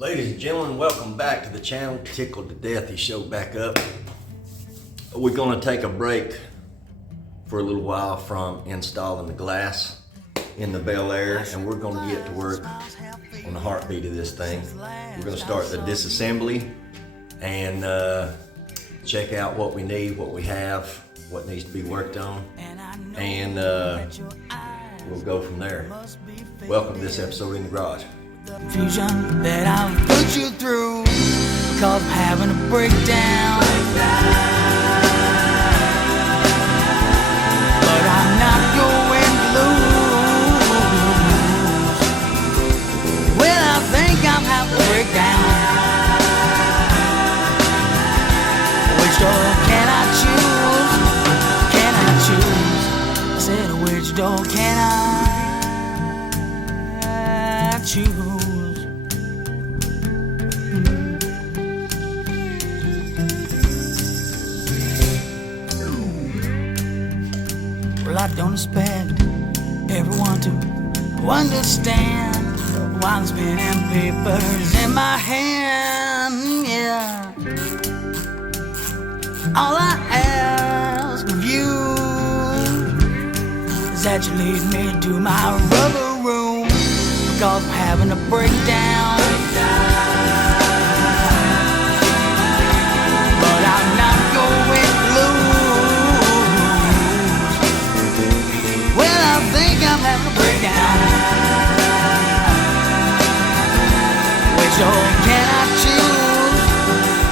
Ladies and gentlemen, welcome back to the channel. Tickled to death he showed back up. We're gonna take a break for a little while from installing the glass in the Bel Air, and we're gonna get to work on the heartbeat of this thing. We're gonna start the disassembly and check out what we need, what we have, what needs to be worked on, and we'll go from there. Welcome to this episode in the garage. The fusion that I've put you through, because I'm having a breakdown. But I'm not going to lose. Well, I think I'm having a breakdown. Which door can I choose? Can I choose? I said, which door can I choose? Well, I don't expect everyone to understand why I'm spinning papers in my hand, yeah. All I ask of you is that you lead me to my rubber room, because I'm having a breakdown. But I'm not going to lose. Well, I think I'm having a breakdown. Which door can I choose?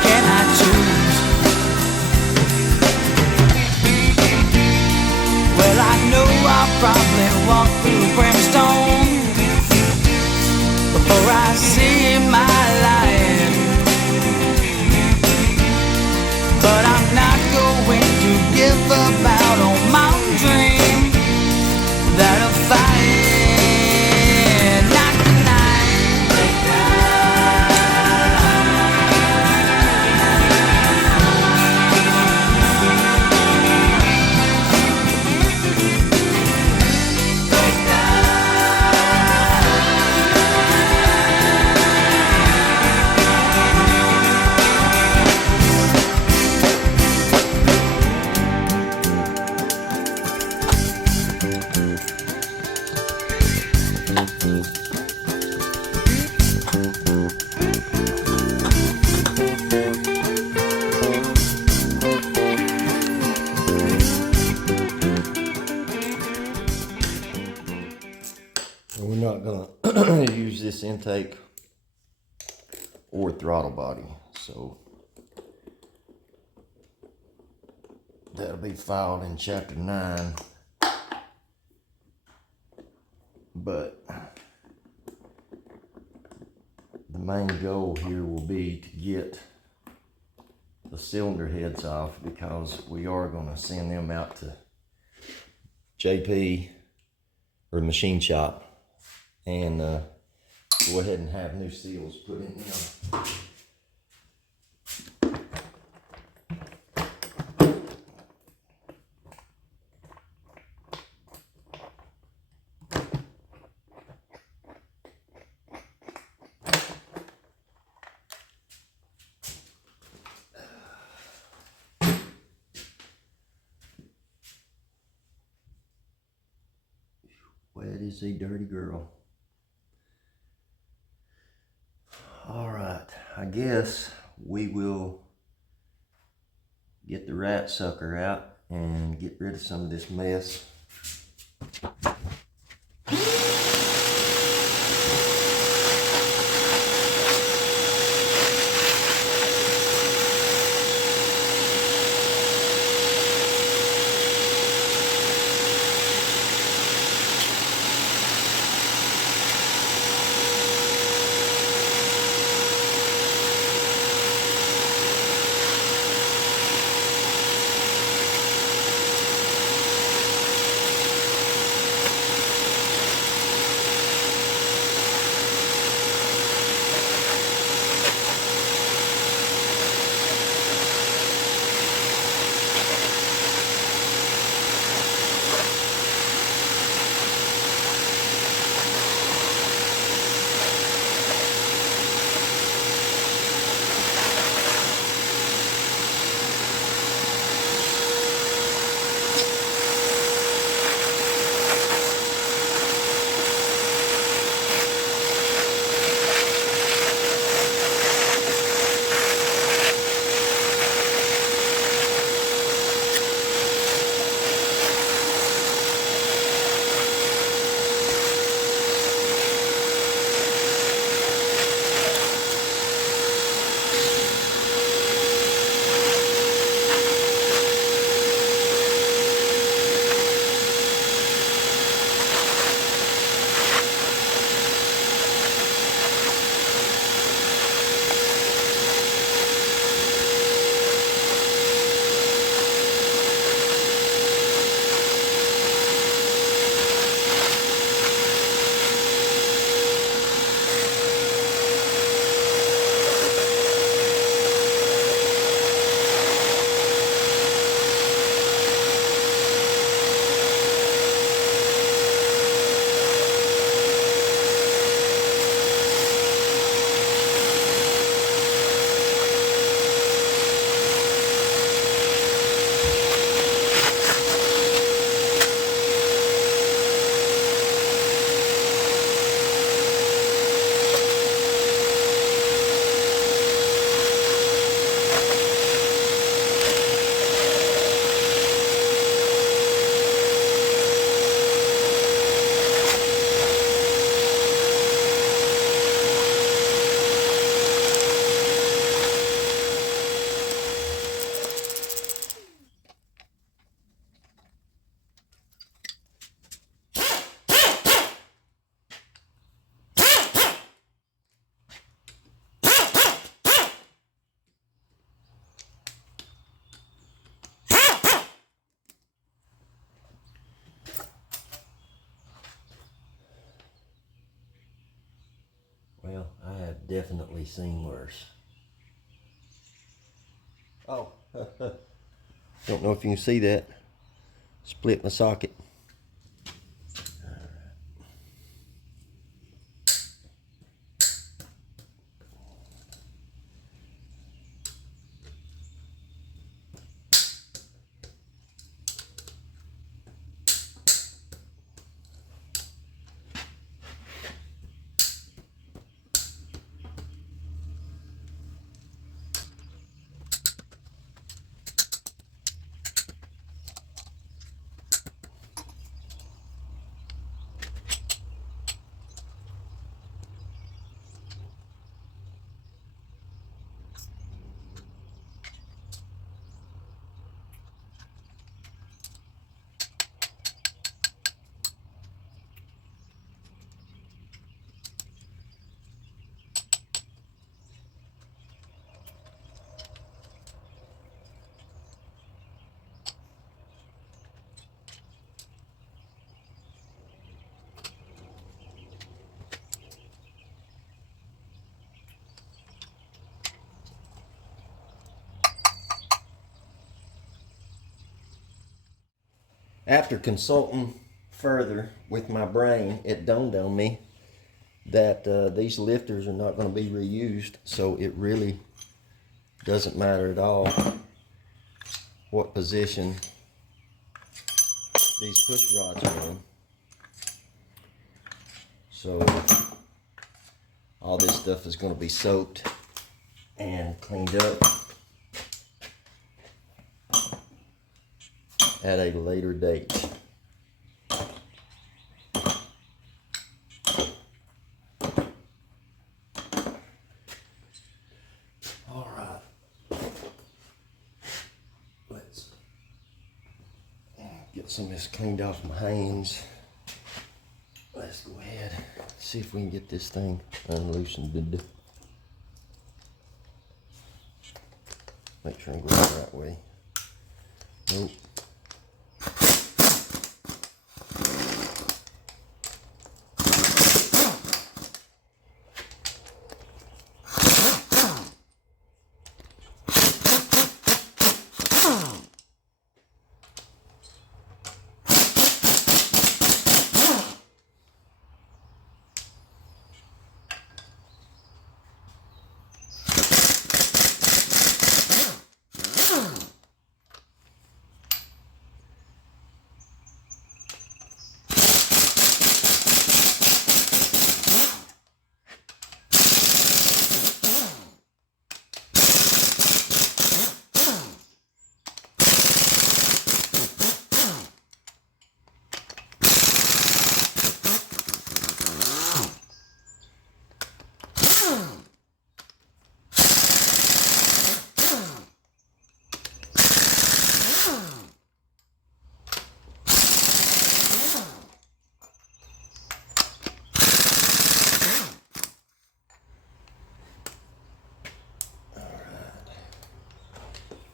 Can I choose? Well, I know I'll probably walk through brimstone before I see my light. But I'm not going to give up out on my dream that a fight, not tonight. We're not gonna use this intake or throttle body, so that'll be filed in chapter 9. But the main goal here will be to get the cylinder heads off, because we are going to send them out to JP or machine shop and go ahead and have new seals put in them. Wet is a dirty girl. All right, I guess we will get the rat sucker out and get rid of some of this mess. Well, I have definitely seen worse. Oh, don't know if you can see that. Split my socket. After consulting further with my brain, it dawned on me that these lifters are not going to be reused, so it really doesn't matter at all what position these push rods are in. So all this stuff is going to be soaked and cleaned up at a later date. All right, let's get some of this cleaned off my hands. Let's go ahead, see if we can get this thing unloosened. Make sure I'm going the right way. Nope.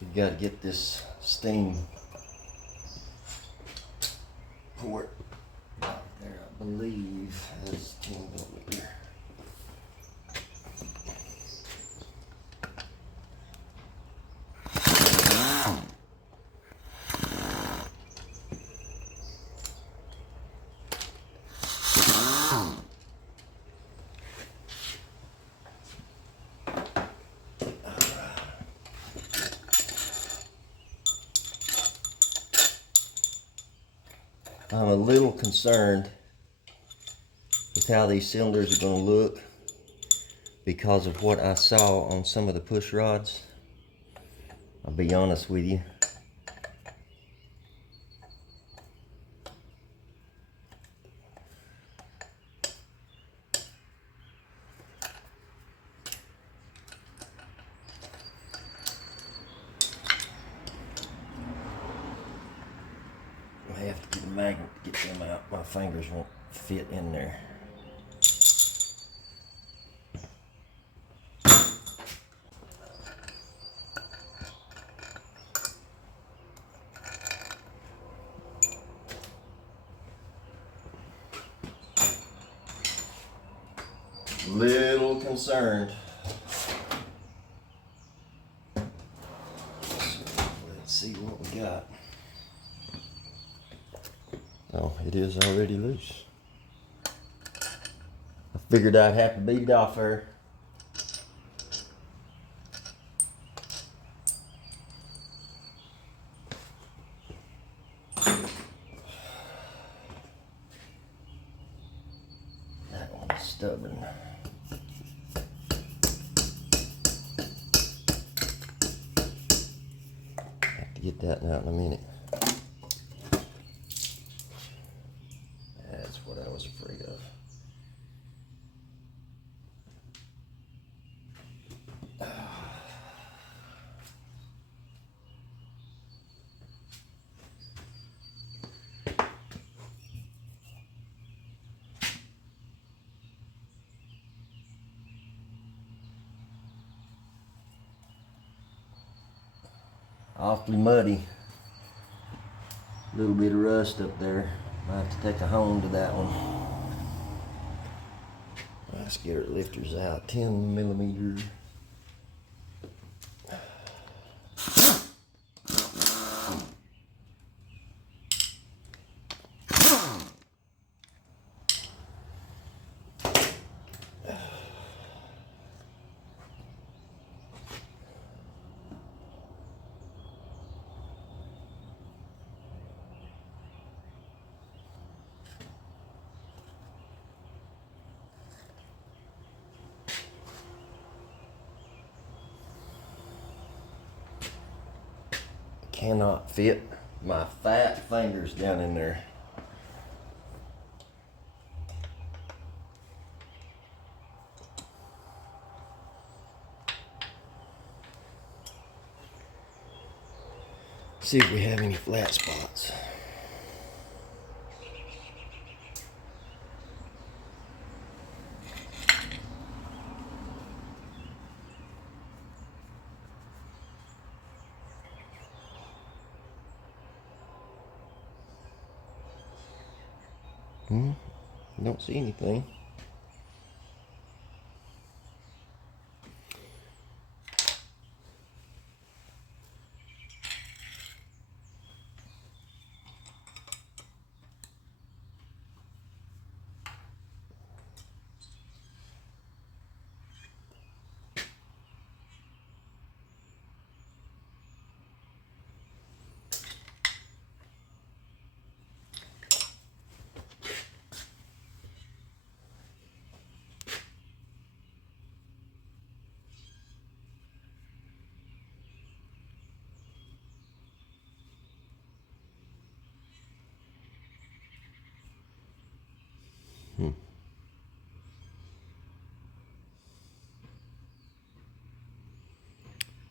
You got to get this steam port out there, I believe. That's 10 millimeter. I'm a little concerned with how these cylinders are going to look because of what I saw on some of the push rods. I'll be honest with you. I have to get a magnet to get them out. My fingers won't fit in there. Little concerned. Let's see what we got. Oh, it is already loose. I figured I'd have to beat it off her. That one's stubborn. Have to get that out in a minute. That's what I was afraid of. Awfully muddy. A little bit of rust up there. Might have to take a hone to that one. Let's get our lifters out. 10 millimeter. Cannot fit my fat fingers down in there. See if we have any flat spots. Don't see anything.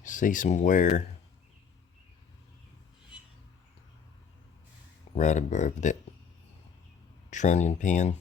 See some wear right above that trunnion pin.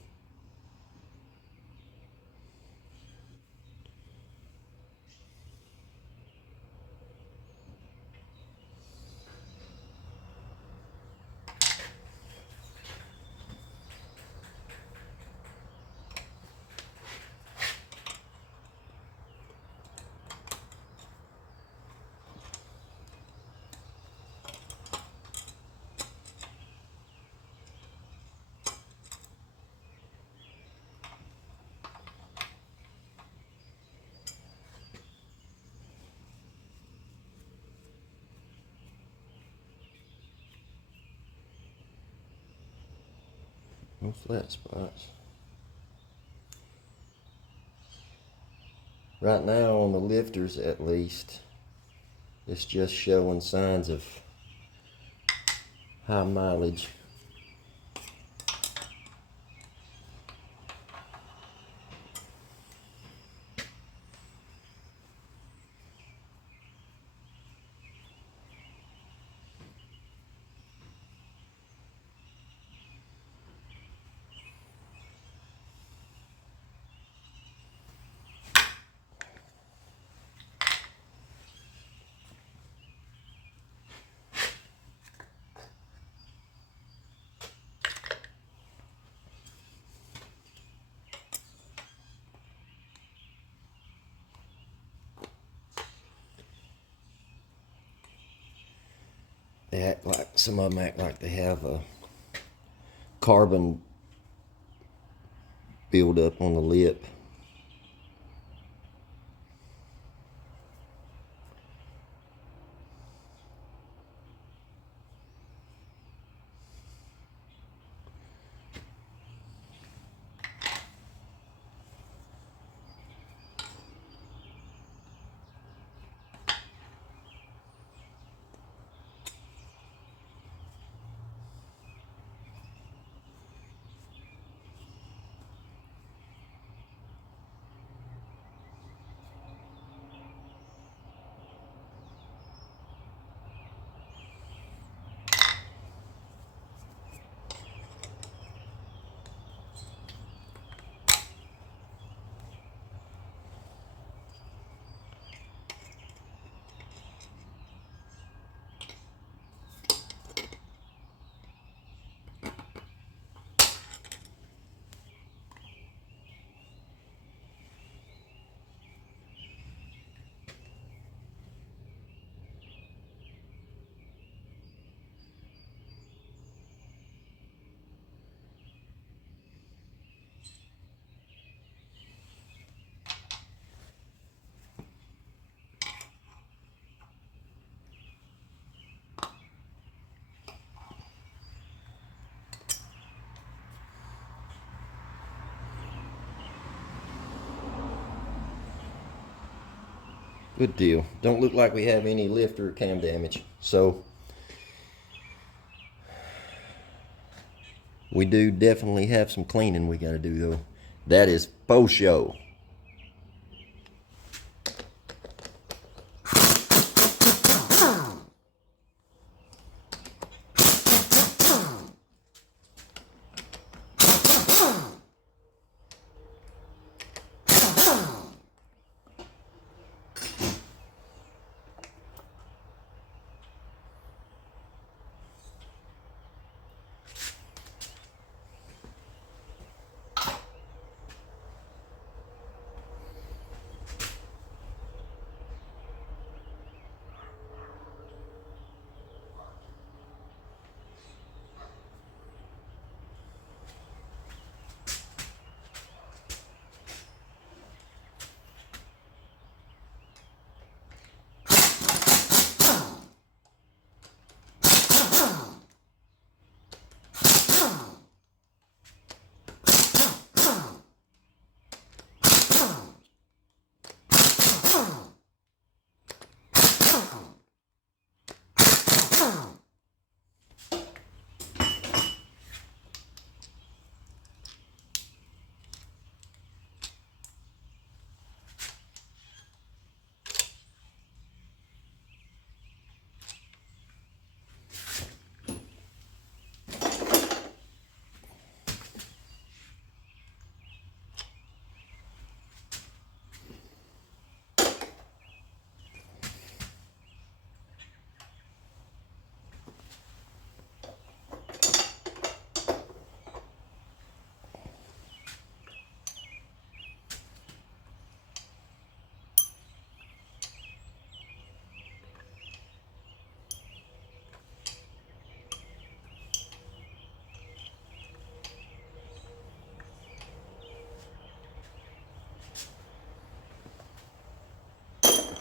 No flat spots. Right now on the lifters at least, it's just showing signs of high mileage. They act like, some of them act like they have a carbon buildup on the lip. Good deal. Don't look like we have any lift or cam damage. So we do definitely have some cleaning we gotta do though. That is faux show.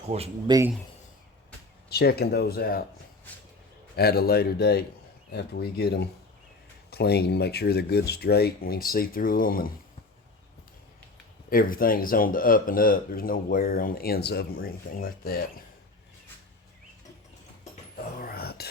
Of course, we'll be checking those out at a later date after we get them clean, make sure they're good straight and we can see through them and everything is on the up and up. There's no wear on the ends of them or anything like that. All right.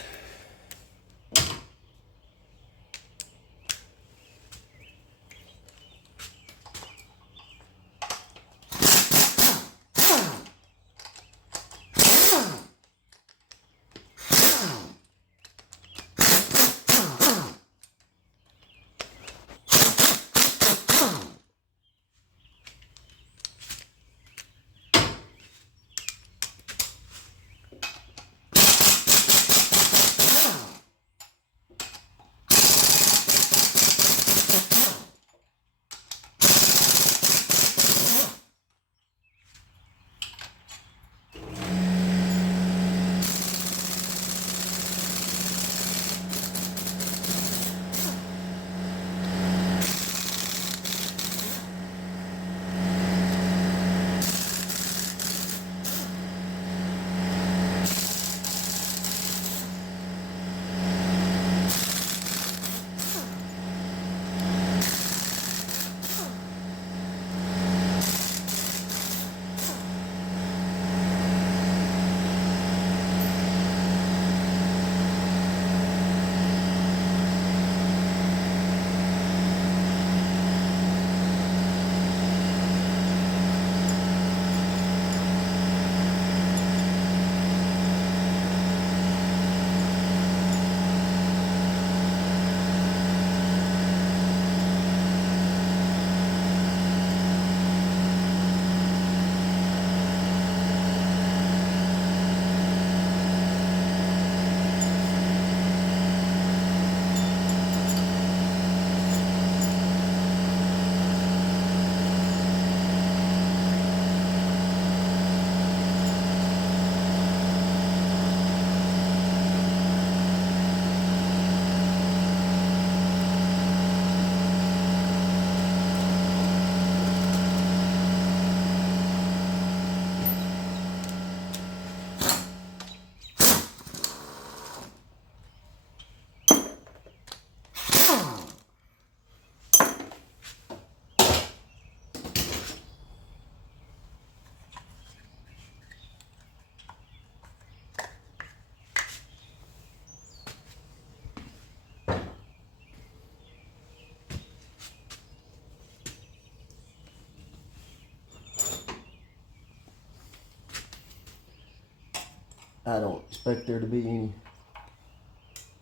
I don't expect there to be any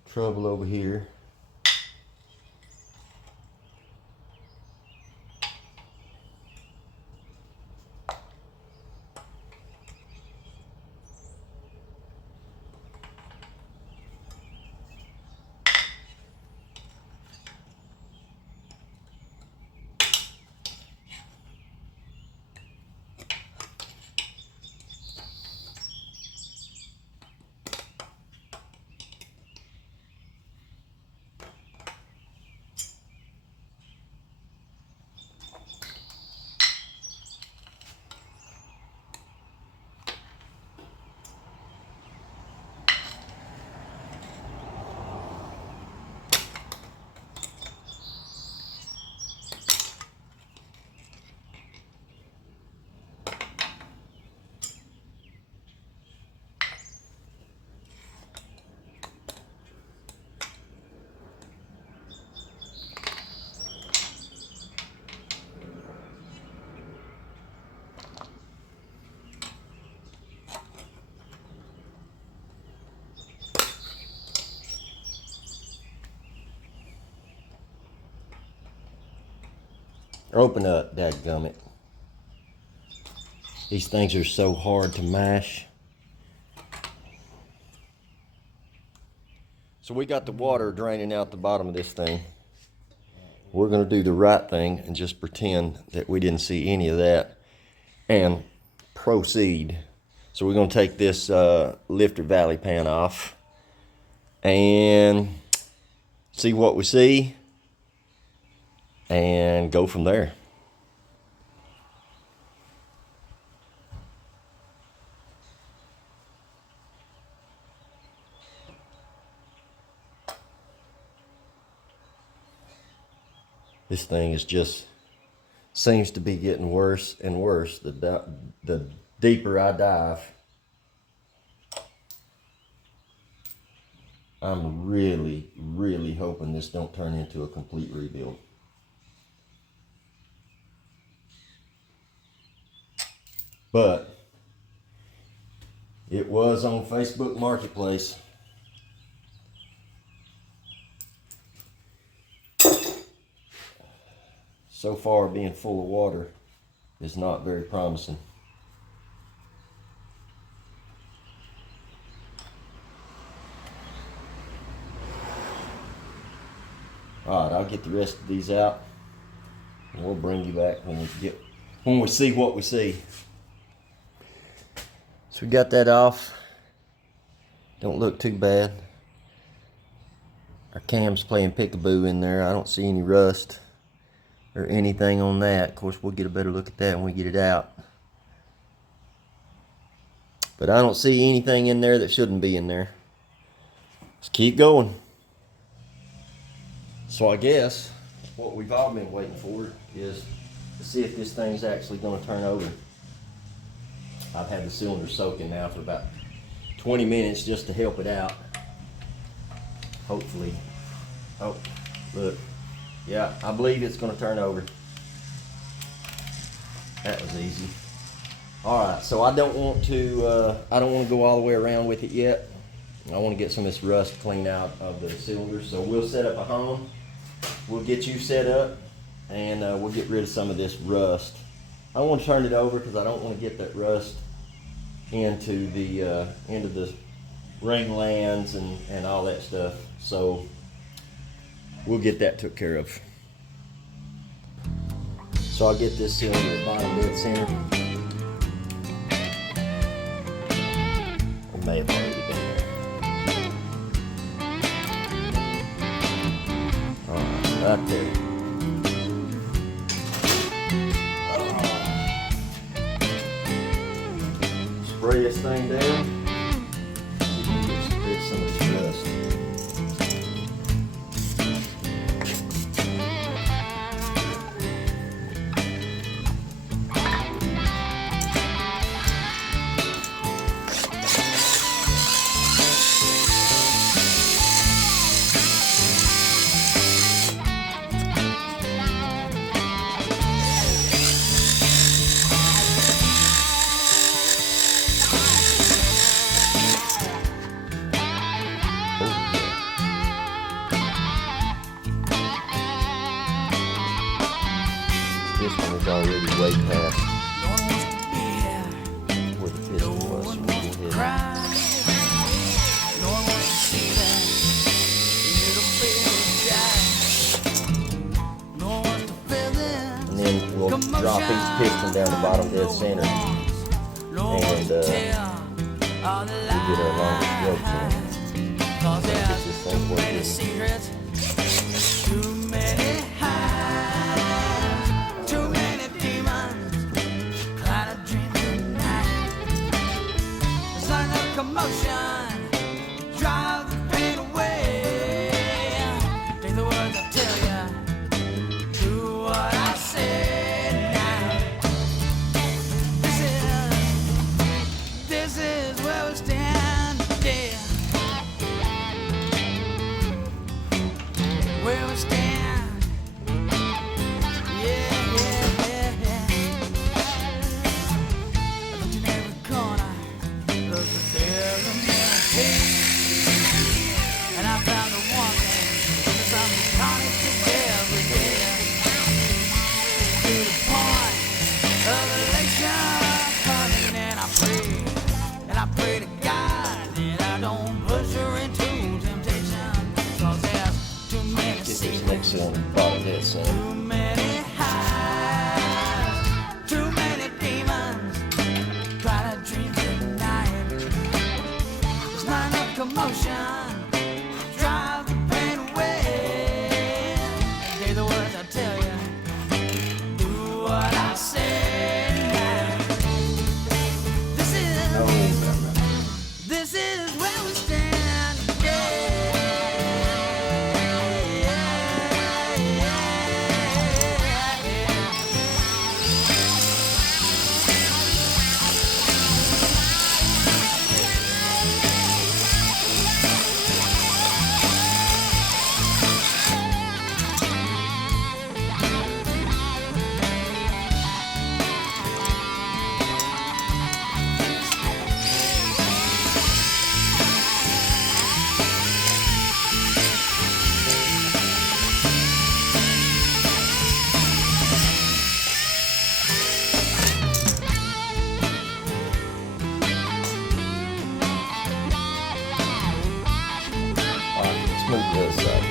trouble over here. Open up, dadgummit. These things are so hard to mash. So we got the water draining out the bottom of this thing. We're gonna do the right thing and just pretend that we didn't see any of that and proceed. So we're gonna take this lifter valley pan off and see what we see and go from there. This thing is just seems to be getting worse and worse the deeper I dive. I'm really, really hoping this don't turn into a complete rebuild. But it was on Facebook Marketplace. So far, being full of water is not very promising. All right, I'll get the rest of these out and we'll bring you back when we see what we see. So we got that off. Don't look too bad. Our cam's playing peekaboo in there. I don't see any rust or anything on that. Of course, we'll get a better look at that when we get it out. But I don't see anything in there that shouldn't be in there. Let's keep going. So I guess what we've all been waiting for is to see if this thing's actually going to turn over. I've had the cylinder soaking now for about 20 minutes just to help it out. Hopefully. Oh, look. Yeah, I believe it's going to turn over. That was easy. All right, so I don't want to go all the way around with it yet. I want to get some of this rust cleaned out of the cylinder. So we'll set up a home. We'll get you set up, and we'll get rid of some of this rust. I want to turn it over because I don't want to get that rust into the ring lands and all that stuff. So we'll get that took care of. So I'll get this cylinder at bottom dead center. It may have already been there. Alright, right there. Spray this thing down. See if we can get rid of some of this rust. them down the bottom dead center, and we get our longest rope in. Let's get this thing working. Too many highs, too many demons, cloud of dreams tonight. There's not enough commotion, drive the pain away. Take the words I tell ya, do what I say now. This is where we stand today. Where we stand, yeah. I looked in every corner, looked at there and and I found the one thing, cause I'm counting today every day. To the point of elation, and I pray to God that I don't push her into temptation, cause there's too many Get this next cylinder, bottom dead center. too many highs, too many demons, try to dream tonight. There's not enough commotion, drive the pain away. Say the words I tell you, do what I say now. This is where we stand today. Alright, let's move to the other side.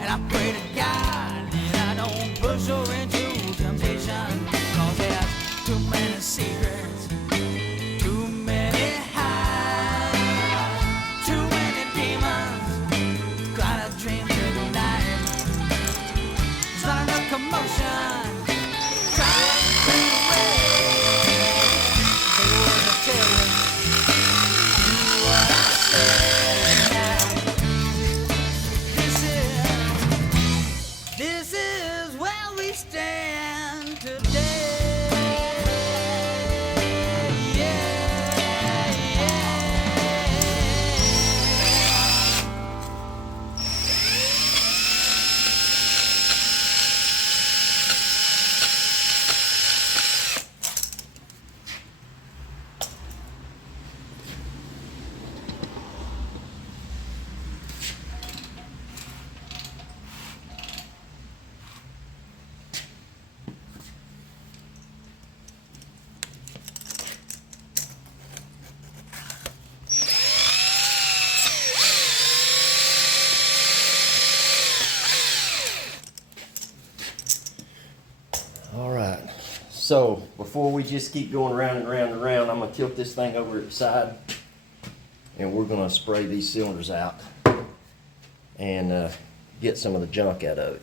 And I pray to God that I don't push her into temptation, cause there's too many secrets, too many highs, too many demons, got a dream tonight. There's not enough commotion, try to bring away. Say the words I tell you, do what I say now. This is where we stand today. Yeah. Alright, so before we just keep going around and around and around, I'm going to tilt this thing over to the side and we're going to spray these cylinders out and get some of the junk out of it.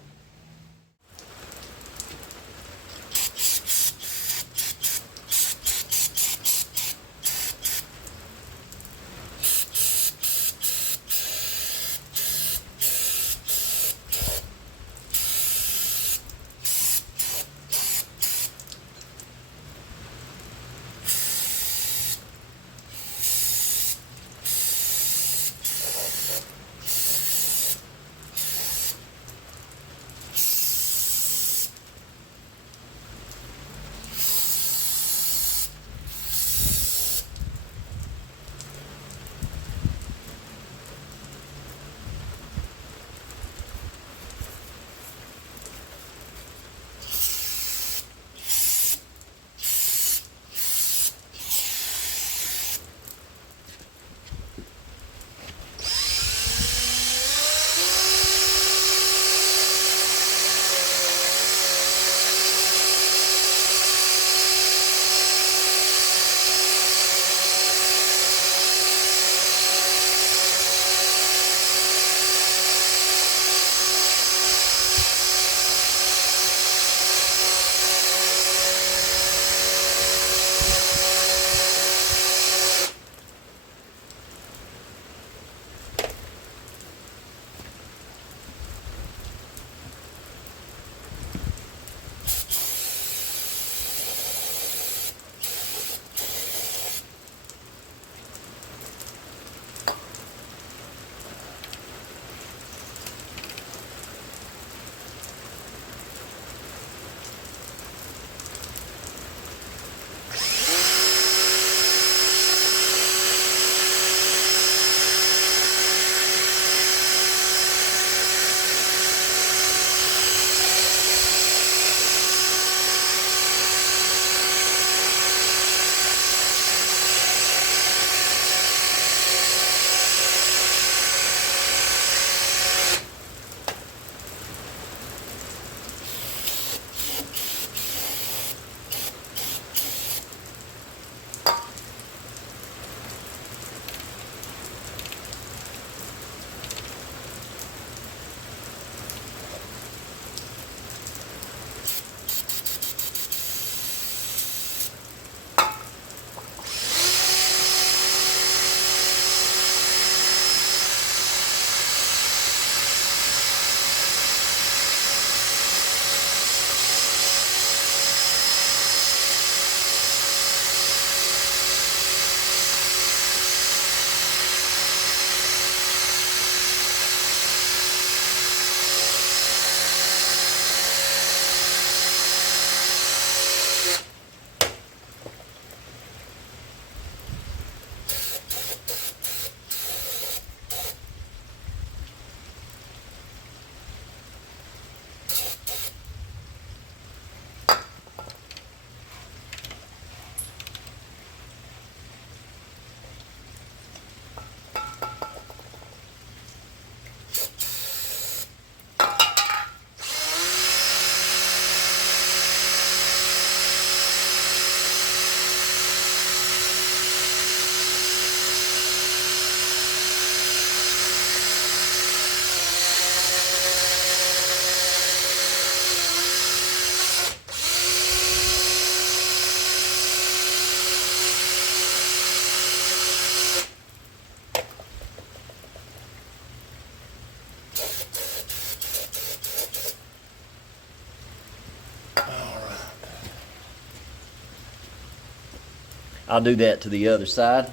I'll do that to the other side.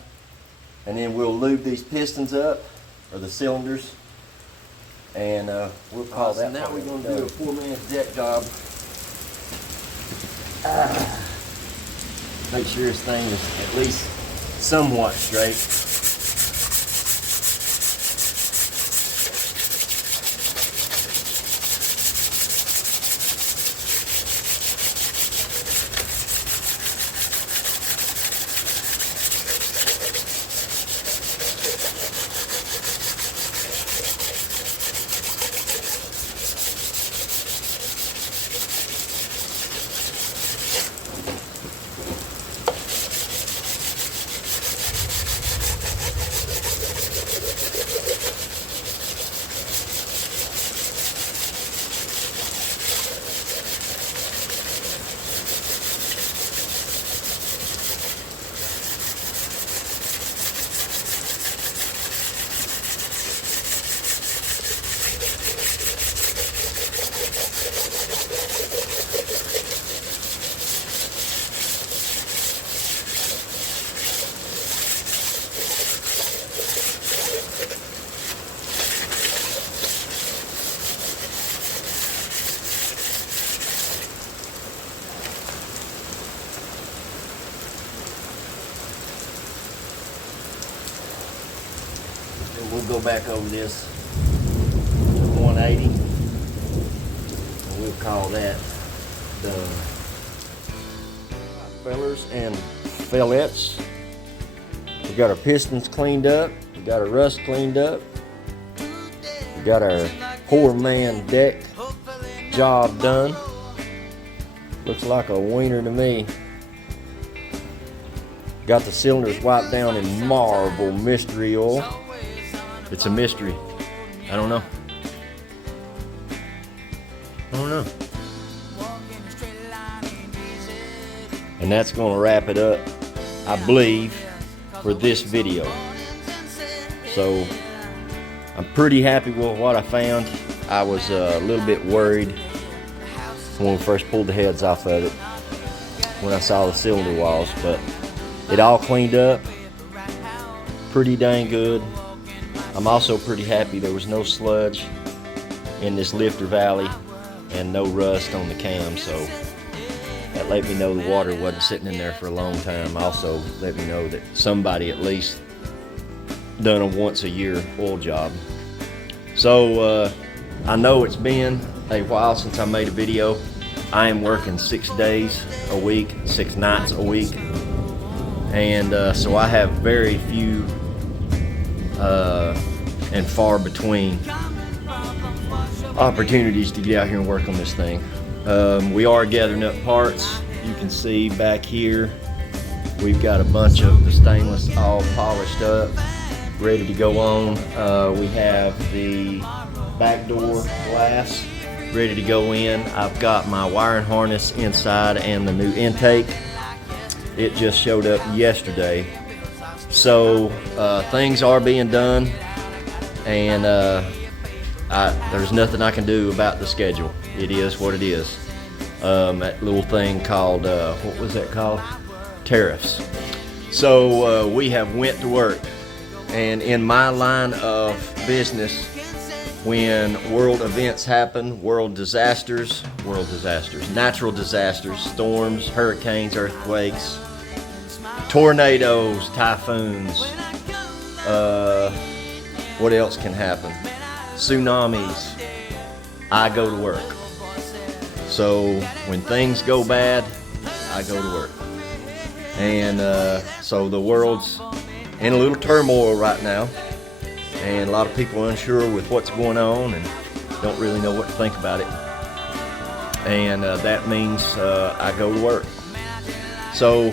And then we'll lube these pistons up, or the cylinders. And we'll call that. Now we're going to do a 4-man deck job. Make sure this thing is at least somewhat straight. We'll go back over this to 180, and we'll call that done. Fellers and fillettes, we got our pistons cleaned up, we got our rust cleaned up, we got our 4-man deck job done. Looks like a wiener to me. Got the cylinders wiped down in marble mystery oil. It's a mystery. I don't know. And that's going to wrap it up, I believe, for this video. So I'm pretty happy with what I found. I was a little bit worried when we first pulled the heads off of it, when I saw the cylinder walls, but it all cleaned up pretty dang good. I'm also pretty happy there was no sludge in this lifter valley and no rust on the cam, so that let me know the water wasn't sitting in there for a long time. Also let me know that somebody at least done a once a year oil job. So I know it's been a while since I made a video. I am working 6 days a week, 6 nights a week, and so I have very few and far between opportunities to get out here and work on this thing. We are gathering up parts. You can see back here we've got a bunch of the stainless all polished up, ready to go on. We have the back door glass ready to go in. I've got my wiring harness inside and the new intake. It just showed up yesterday. So things are being done, and there's nothing I can do about the schedule. It is what it is. That little thing called, what was that called? Tariffs. So we have went to work, and in my line of business, when world events happen, world disasters, natural disasters, storms, hurricanes, earthquakes, tornadoes, typhoons, what else can happen? Tsunamis. I go to work. So when things go bad, I go to work. And so the world's in a little turmoil right now, and a lot of people are unsure with what's going on and don't really know what to think about it. And that means I go to work. So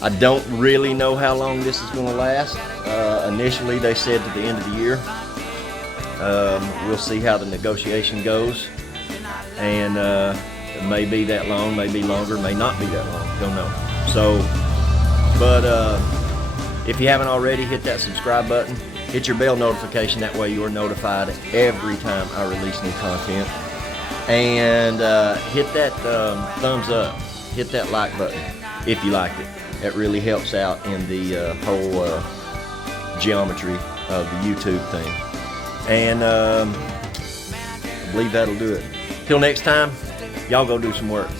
I don't really know how long this is going to last. Initially they said to the end of the year. We'll see how the negotiation goes, and it may be that long, may be longer, may not be that long, don't know. So, but if you haven't already, hit that subscribe button, hit your bell notification, that way you're notified every time I release new content, and hit that thumbs up, hit that like button if you liked it. That really helps out in the whole geometry of the YouTube thing. And I believe that'll do it. Till next time, y'all go do some work.